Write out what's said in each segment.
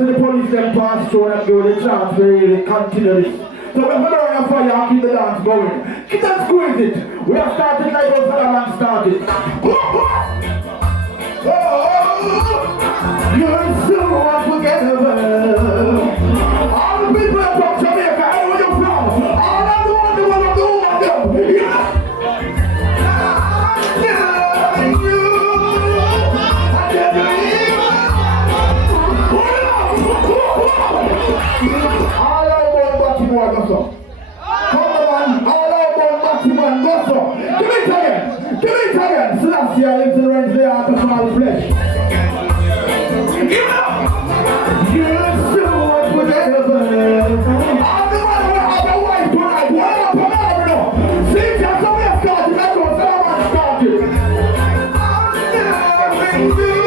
know the police them pass through and give the chance to really continue this. So we're going to run a fire and keep the dance going. Keep on squeeze it. We have started like our man started. Oh, you're so unforgettable. All the people from Jamaica, where you from? All I want to do with them. All about Baltimore, go so. Come on, all about Baltimore, go so. Give it again. Give it again. Selassie lives in the range they are to small flesh. You're so unforgettable. I'm the one who have a wife tonight. What am I going to do? See, just so we have started. Let's go. Someone started. I'm loving you.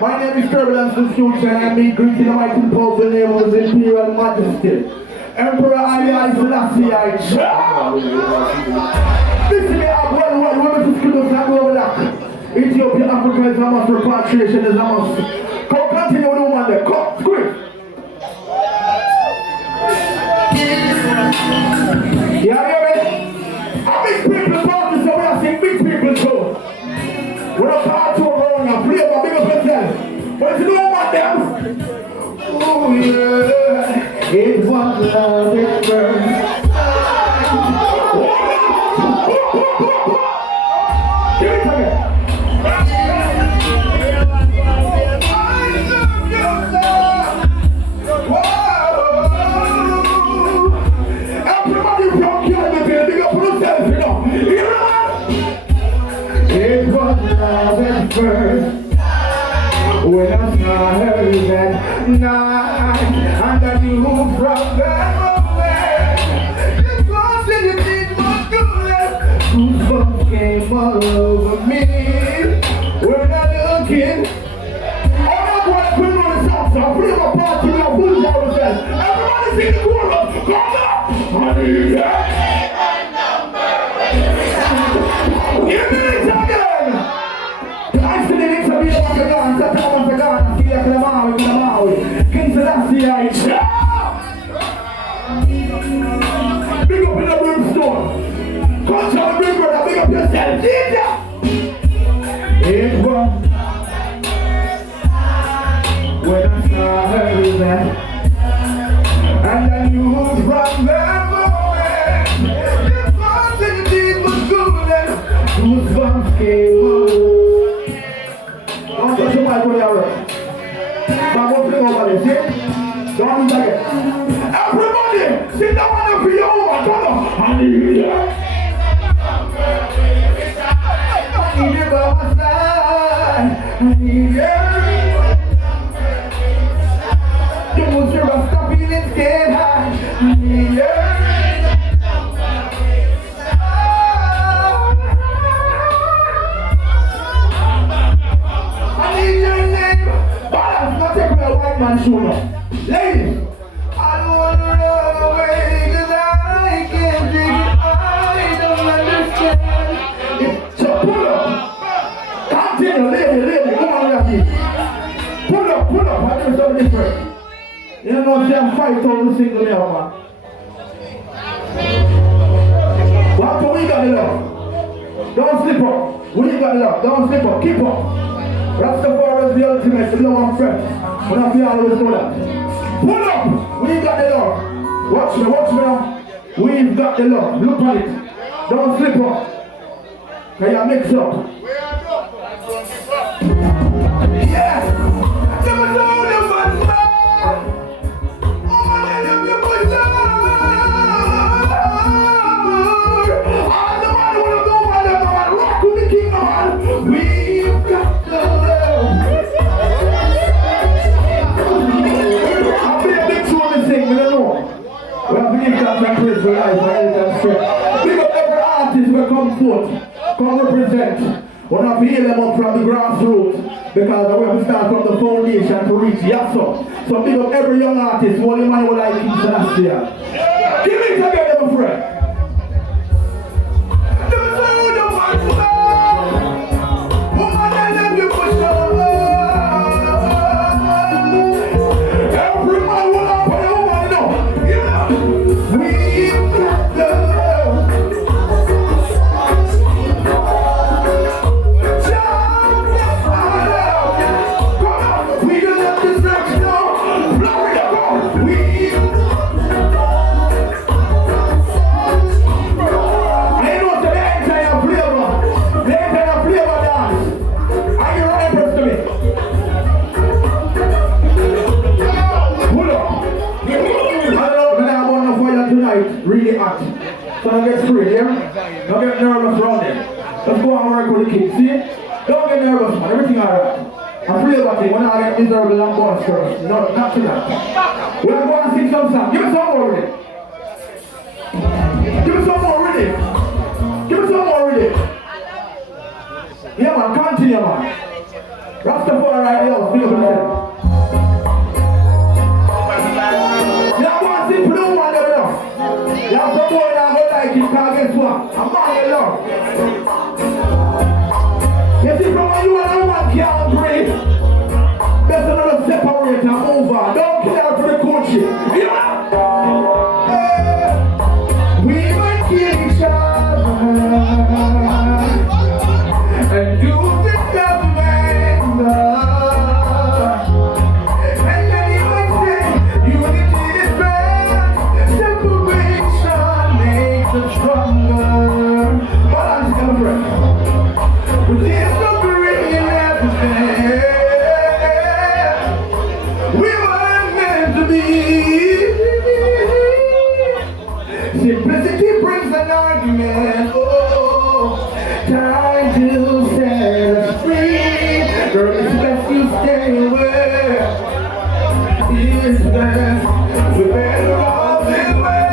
My name is Turbulence, the future, and I mean greeting the mighty pulse the name of His Imperial Majesty, Emperor Haile Selassie. Listen me up, well, women to school us and go over that. Ethiopia, Africa is a must, repatriation is a must. Come continue with the woman there, come, squeeze. Yeah, you ready? A big people talk to so we are seeing big people too. We're not part to around now, play about big up yourself. But you know what them? Oh yeah, it was love at first. Give it to me. Everybody from Canada, big up yourself, you know. You know? It was love at first. When I saw her that night, and I knew from that moment, this was in the deep of goodness. Goosebumps came all over me. When I look in, all I want to know is something. I'm free of a party, I'm full of ourselves. Everybody sing the chorus. Come on! Honey, yeah. Give me this again! I still need to be able to dance. King Selassie, big up in the brimstone. Come to the big brother, big up yourself. It was when I saw her there, and I knew from that moment this was in the deep of goodness. Goosebumps came over. Don't touch your mic when you're right. Don't do it. Everybody, sit down and be over. Come on. Hallelujah. I need you by my side. I need you. You must never stop feeling scared high. I need you. I need your name. Balance, not take me a white man shoulder. Ladies, I don't want to run away because I can't drink it. I don't understand. So pull up. Continue, lady, come on up here. Pull up, I do something different. You know, I'm 5,000 single here, man. What slip up. We ain't got the love. Don't slip up. Keep up. Rastafari is the ultimate, the love and friend. When I feel always know that. Pull up. We ain't got the love. Watch me now. We've got the love. Look at it. Don't slip up. Can you mix up? Yes! Never know the man's man! Oh my God, you put down! All the man wanna go on the man, rock with the king man! We've got the love! I'll be a big tune and sing, I don't know. We have been that and praise for life, my health and strength. Big up every artist who come forth, come represent. When I feel them up from the grassroots, because we have to start from the foundation to reach Yasso. So big up every young artist who only man would like King Selassie. Give it again, my friend. Really hot. So don't get straight, yeah? Don't get nervous around them. Let's go and work with the kids, see? Don't get nervous, man. Everything alright. I'm free about it when I get miserable and bonus first. No, not to that. We're going to sing some songs. Give me some more with it. Give me some more with it. Give me some more with it. Yeah, man. Continue, man. Rastafari right here. Feel up yourself. Now some boy now go like it, because guess what? I'm not in love. You see, from when you and a woman can't breathe, there's another separate and move on. Don't care for the coaching. Yeah. We might kill each other and do the government. And then you might say, unity is bad. Separation makes us stronger. But I'm just gonna break. There's no believing everything. We weren't meant to be. Simplicity brings an argument. Oh, time to set us free. Girl, it's best you stay away. It's best. We're better off this way.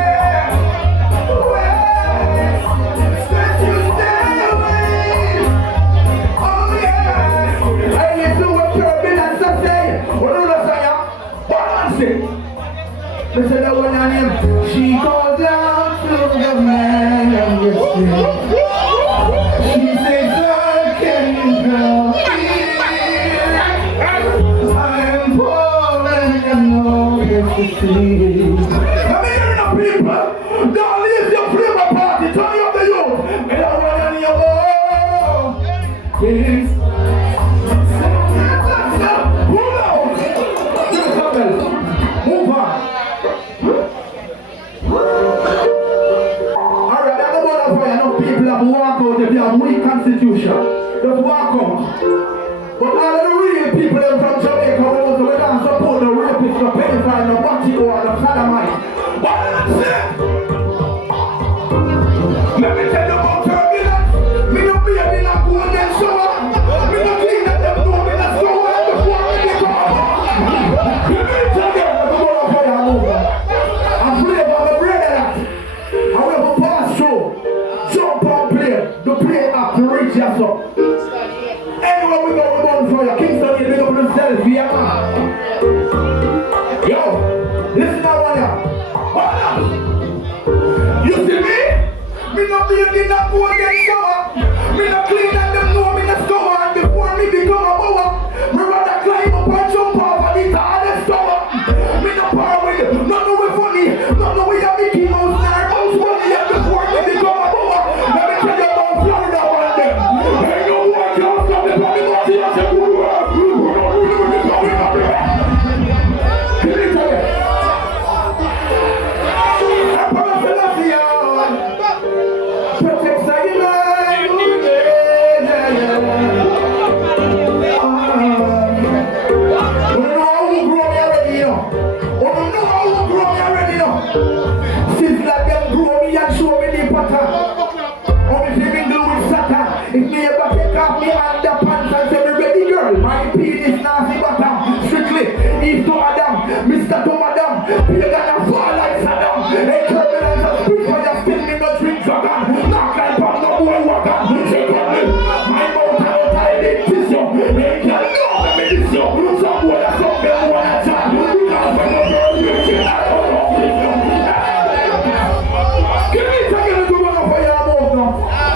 It's best you stay away. Oh yeah. I listen what Turbulence I say. What do you say? What I say? They said that one on him. She goes down to the man and gets me. She says, "Sir, can you help me? I am poor and I know it's the sea." Let me hear the people. Don't leave your flavor party. Turn you up the youth. And I want to your please. Hold on. Give us a bell. Move on. Alright, that's the word of prayer. Enough people have walked out if they have weak constitution. Just walk out. But all of the real people them from Jamaica we don't support the rapists, the pedophiles, the butchie, the sodomites. What did I say? Let me tell you about Turbulence. Me no be in a golden shower. Me no clean up them door, me no shower before me get up. Let me tell you the word of prayer movement. I'm brave, I'm a brave that. I will pass through. Jump on play. The play up to reach us up. Anywhere we go, we're going for you. Kingston, you big up themselves, via man. Yo, listen to one here. Hold on. You see me? Me no be in a golden shower. Me no clean and them know me no scour. And before me become a bower, me rather climb up and jump off and eat all the stomach. Me no power with you. None of we funny. None of we have Mickey Mouse and our mouse money. And before me become a bower, let me tell you about Florida one day. Knock like pop, no boy walk up. Secondly, my mouth and I did this yo. They can know me this yo. Some boy that's up there one at time. Because when the girl you see, I don't know this yo. Give me a second to run up for your mouth now.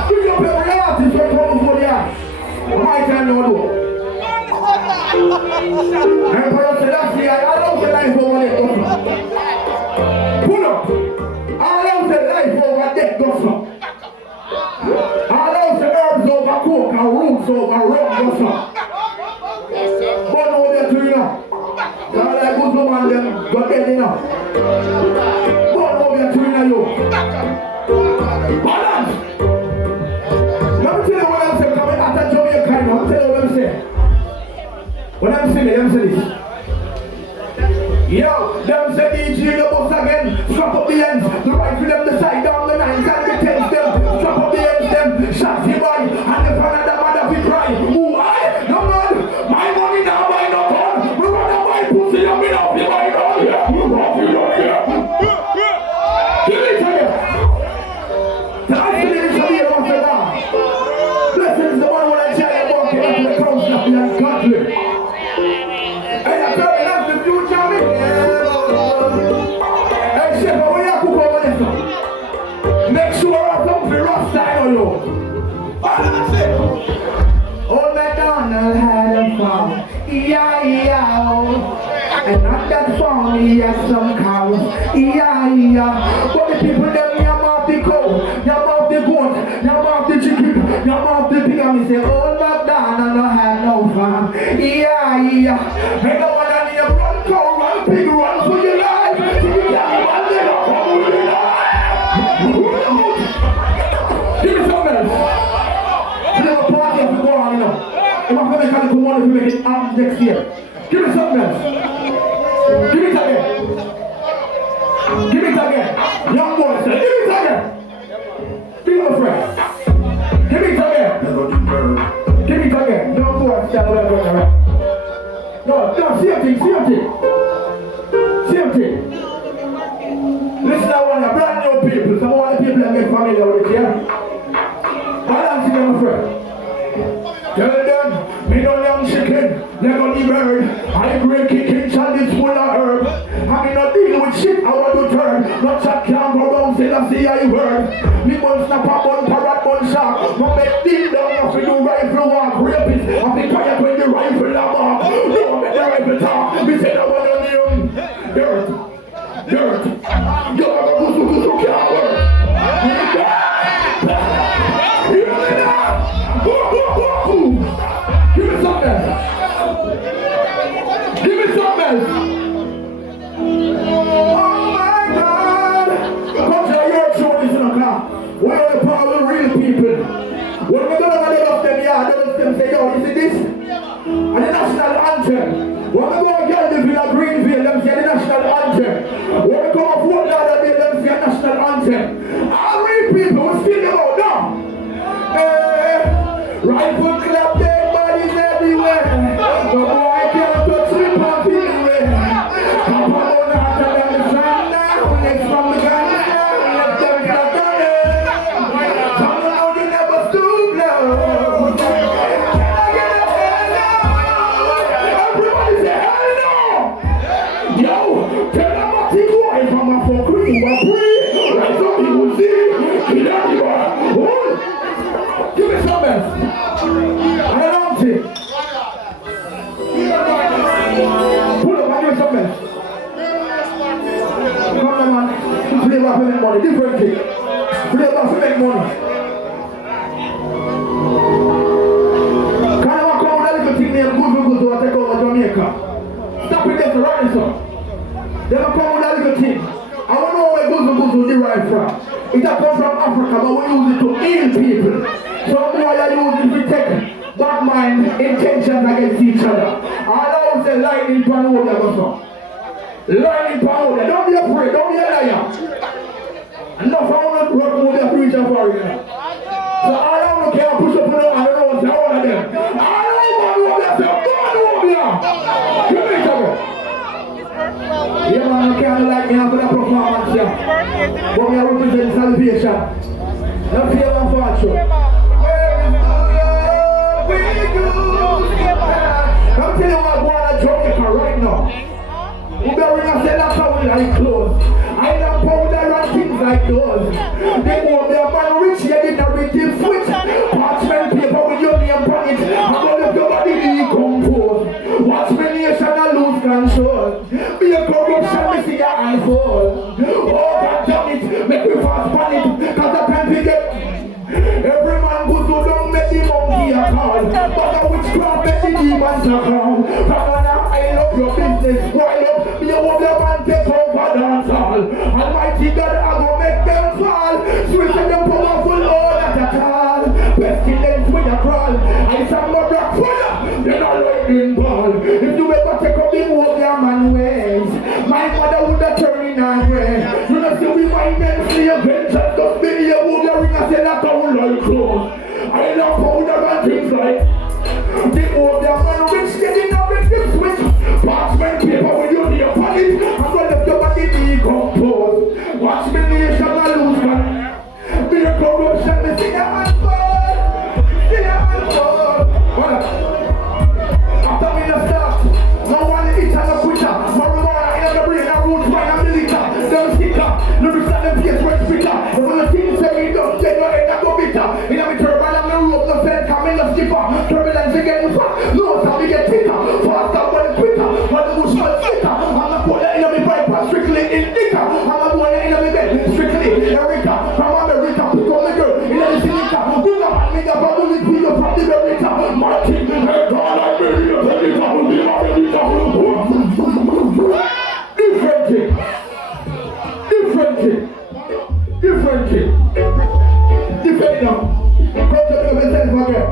Give up every artist when come for the ass. My time no do. Emperor Selassie, I love the life over the gospel. Pull up. I love the life over the gospel. I love the herbs over coke and roots over rum gospel. But over there to you now. Now like good woman them got dead enough. But over there to you now you. Balance. Let me tell you what I'm saying. Coming after Jamaica, I'm tell you what I'm saying. When I'm singing, them say this. Yo, them say DJ the bus again. Strap up the ends. The right for them, the side down the nines and the tens them. Strap up the ends them. Shots the boy. And if another mother we cry. Ooh, I? No man. My money now buy no gun. We rather buy pussy than me now. You buy no here. You don't here. Give it to you. The ice cream is here once a while. Blessings the one when I tell you walking into the coast of the ungodly. Hey, that's the future, man. Hey, Chef, what you cook over this? Make sure I don't be rough style on you. What did I say? Old MacDonald had a farm, E-I-E-I-O. And not that farm, he had some cows, E-I-E-I. But the people them, yam off the cow, yam off the goat, yam off the chicken, yam off the pig. And we say, old MacDonald had no farm, E-I-E-I. Hey, no one on here, run cow, run pig, run for your life. You can't run there, come with your life. Give me some else. You have a party of the go on, you know. I'm not going to make a money to make it up next year. Give me something else. Give it again. Give it again. Young boy, say, give it again. Be my friend. Give it again. Give it again. Young boy, stand away from the rest. No, same thing. Listen to one of brand new people. Some of the people that get familiar with it, yeah? Balance again, my friend. Tell them, me no young chicken, never the bird. I break kicking, child is full of herb. I mean not deal with shit, I want to turn. Not chat can't go down, still I see I heard. Me bun snap a bun, parrot bun shark. No make deal down, I feel you rifle walk. Rapist, I be quiet when the rifle a mark. Don't make the rifle talk, me say the one on him. Dirt. You have a goose can't work. Give me some else. Oh my God. Come to your show this in a car. We are the power of real people. When we go to the left them, yeah, they will say, yo, you see this? And the national anthem. When we go and get them in a Greenville, them say the national anthem. When we come up Fort Lauderdale, them say the national anthem. All real people, we speak about now. Rifle clap, dead bodies everywhere. The boy can't touch me, pump anywhere. Come on, after them, the sun now. Next from the gun now. Let them get gunning. Some know you never stoop low. Can I get a hell no? Everybody say hell no. Yo, tell them what you want from a for queen. But free, like some people see. Kill everybody. Give me some else. I don't see. Pull up and give me some else. Come on, man. Play back to make money. Different thing. Play back to make money. Can I come with a little thing named Good to take over Jamaica? Stop it, get the right son. They will come with a little thing. I don't know where Good derive from. It has come from Africa, but we use it to heal people. Some boy are using to take bad mind intentions against each other. All I will say lightning powder goes on. Lightning powder. Don't be afraid, don't be a liar. Enough I want to work with the preacher for you. So I don't care push up on them and the road to all of them. I don't want to work yourself, don't work here. Give me cover. Yeah man, I can't like me after the performance here. But we are representing salvation. Let's hear my fortune. I'm telling you what, going to Jamaica right now. We're going to sell a powder like clothes. I know powder and things like those. They want me a man rich, you didn't have it in switch. Parchment paper with your name on it. I'm going to your body decompose. Watch me nation and lose control. Be a corruption, me see ya unfold. Oh God damn it, make me fast on it. Cause I can't forget. Every man who don't make the monkey a call. But the witchcraft make the demons a crown. From now I love your business, wild up. Me a hope your man take over dance all. Almighty God, I go make them fall. Switch them powerful, all that at all. Pestilence with a crawl. I stand my black fire, then I lightning ball. If you ever take up the walk your man ways, my mother would have turned in her way. You know see we find them slave vengeance. Just be here, move your ring and say that I will like clothes. I love powder and things like the old man rich getting up with this switch. Parchment paper with your name on it. I'm going to your body decompose. Watch me nation and lose man. Be a corruption, me see a man fall. See a man fall. Hold up. After me the start, no one eats and a quitter. Marijuana in the brain, a root wine and the liquor. Them sticker, lyrics and them face red speaker. If all the things say we don't, they know it not go bitter. In a me turban and me rope, no fed, come in the skipper. Turbulence again, no time we get thicker. Faster when it's quicker, when the bush smells thicker. I'm not putting it in my pipe, strictly indica. I'm not putting it in my bed, strictly Erica. From America, pick up the girl, in the Sinica. Do not me the bubble with people from the America. Martin, hey God, I made you a penny, will be my America. Different thing. Different thing. Different thing. Different now. Come to me myself again.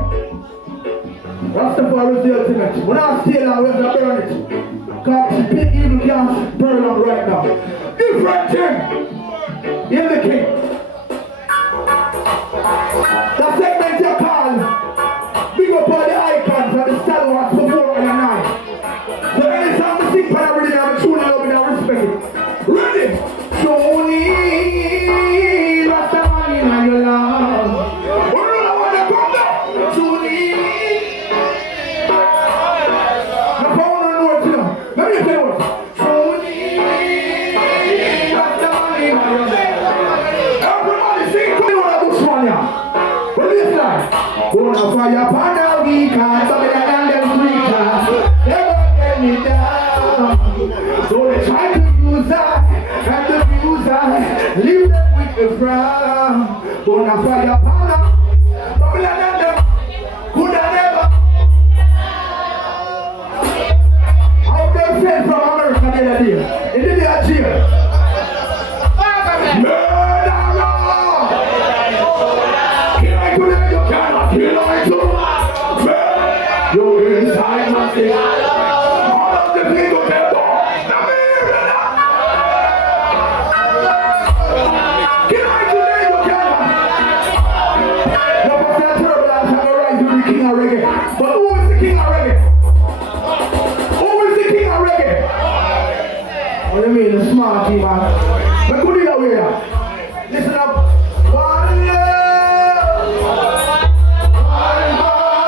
Rastafari is the ultimate. When I steal and we're going to burn it. Because big evil can't burn them right now. Different thing. Hear the king. That segment you call big up all the icons and the stalwarts for 4 and 9. So anytime we sing for everything, I'm tuning up and I respect it. Ready? Tony, Rastafari in your love. We're not want to come down. Tony. The phone on what you know. Let me tell you what. Tony, Rastafari in your love. Everybody sing. Tell me what I do, Sonia. What do you say? Gonna fire panda weekend, but I can't get weekend. Never get me down. So they try to use that and abuse that. Leave them with the frown. Gonna fire panda, but I can't could I never. How them sent from America the other day? They did it at jail. You inside my thing. All of the people get born. Can I today you can? No, but that Turbulence have a right to be king of reggae. But who is the king of reggae? Who is the king of reggae? What do you mean, the smart team, man? But who did that way? Listen up. One love. One heart.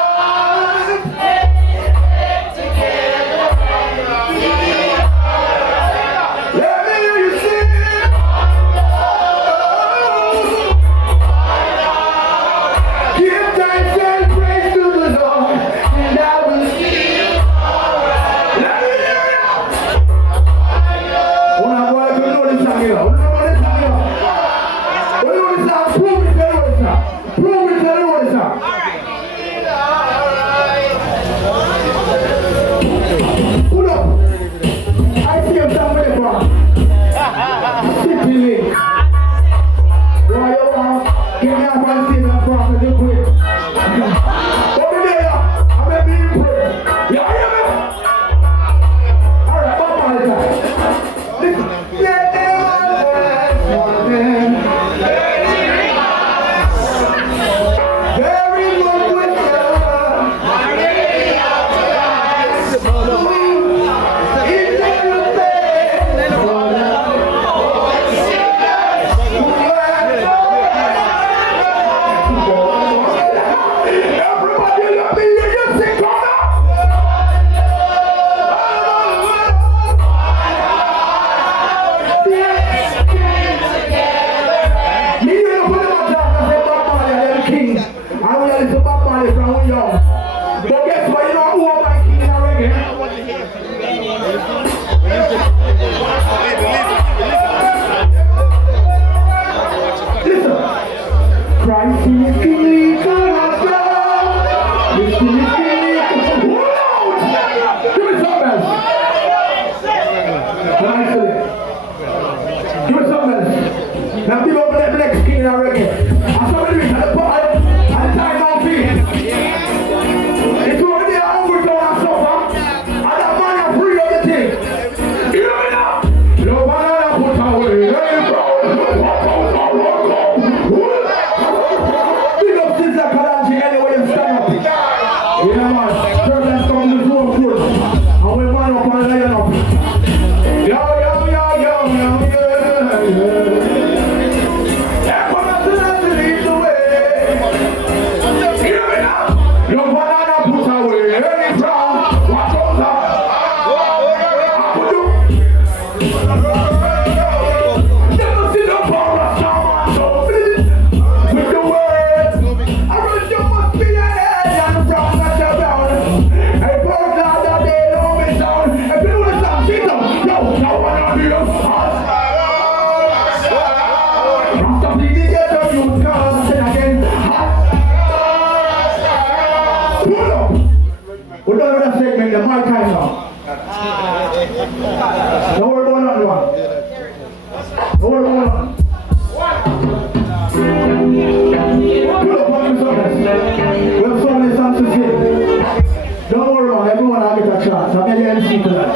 chance. I'm going to see to that.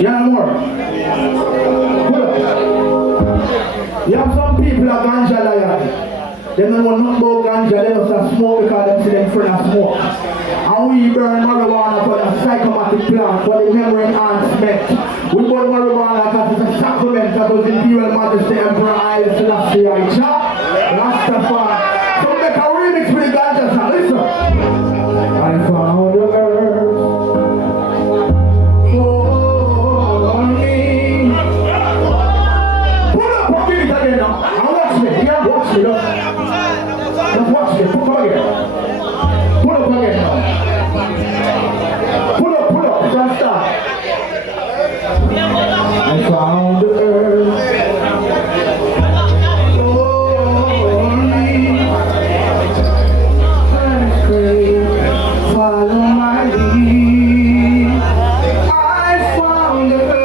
Yeah, more. You have some people that ganja liars. They don't know nothing about ganja, they just smoke because they see them friend of smoke. And we burn marijuana for the psychomatic plant, for the memory enhancement. We burn marijuana because it's a sacrament that was Imperial Majesty Emperor Haile Selassie I. Rastafari. So make a remix with the ganja song. Listen. I found the earth for me. Pull up, I'll give it again now. And watch me. Yeah, watch me. Look. Just watch me. Pull up again. Pull up again now. Pull up. Just start. I found the earth. Follow my lead. I found the earth.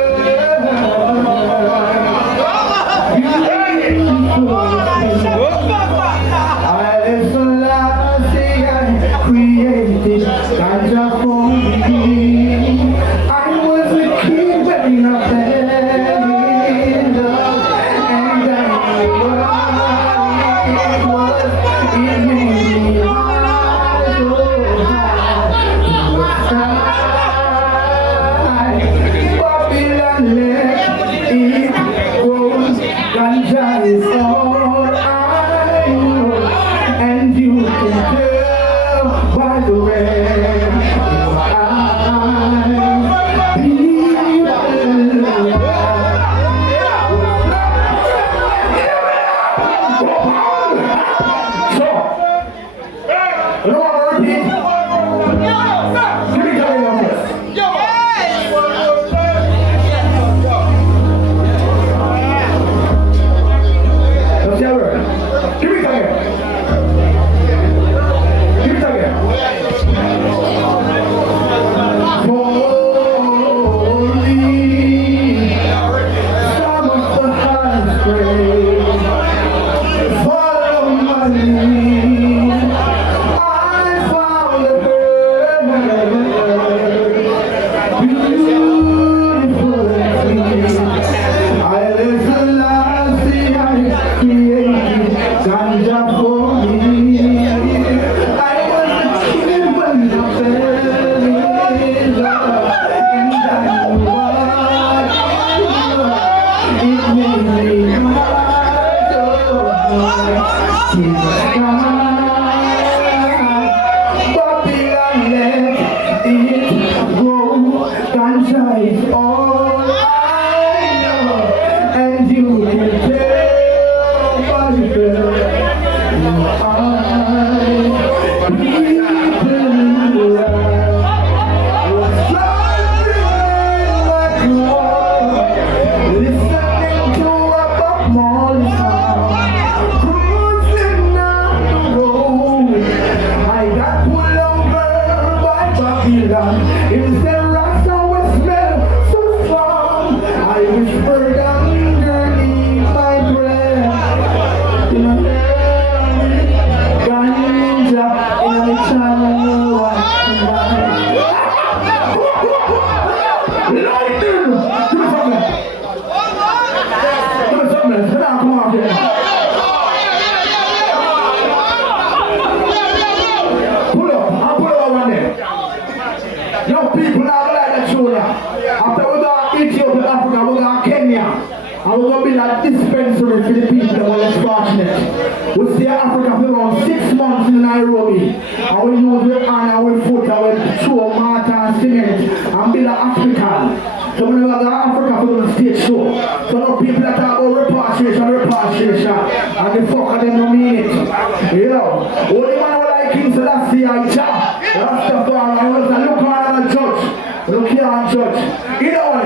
I listen loud, say I created ganja for me. I was a kid when I fell in love, and I knew what it was. It made me Babylon let it go. Ganja is all I know, and you can tell by the way in my eyes. So, you know what I'm repeat? Give it again. Some of the highest grade. Follow my lead. I found the beautiful things. I listen last thing I created. Ganja for me. I was a kid when I fell in love, and I knew what it made me mad. In the sky, Babylon let it go. Ganja is all I know, and you can tell by the It was the rust always smell so strong. I whispered underneath my breath. Ganja in the channel. Lightning! Give me something. Come on here. Pull up one there. Young people now like that show now. After we go to Ethiopia, Africa, we go to Kenya. And we're going to build a dispensary for the people that are less fortunate. We stay in Africa for around 6 months in Nairobi. And we use the hand and we foot and we throw mortar and cement and build an hospital. So when we go to Africa for the state show. So now people that talk about repatriation, and the fuck of them don't mean it. You know, only man who like King Selassie I chat. Rastafari, I was a look on a judge. Look here and judge. You know what?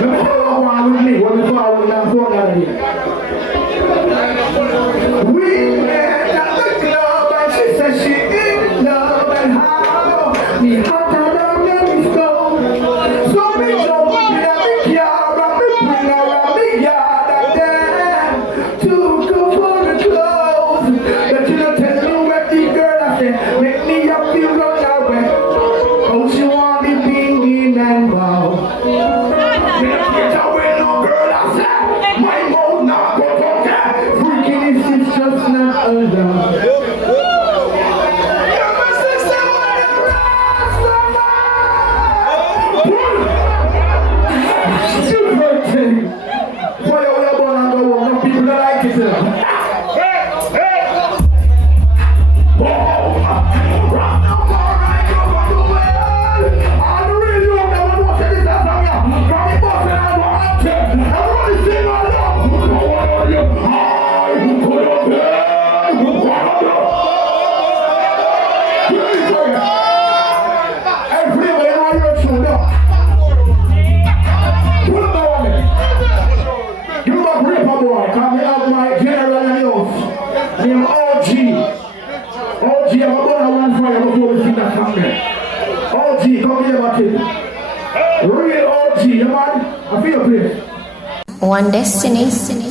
Let me tell you what with me. What the fuck with that Fort Lauderdale? We met at the club and she said she in love and how me hotter than any stone. So me jump in a big yard and me bring her a big yard and then to go for the clothes. My mouth not go talk. Freakiness is just not allowed. Different thing. Why are we born and go home? No people that like it. Name OG. OG, I'm going to one fire before we see that come there. OG, come here, Martin. Real OG, you man. I feel your place. One destiny.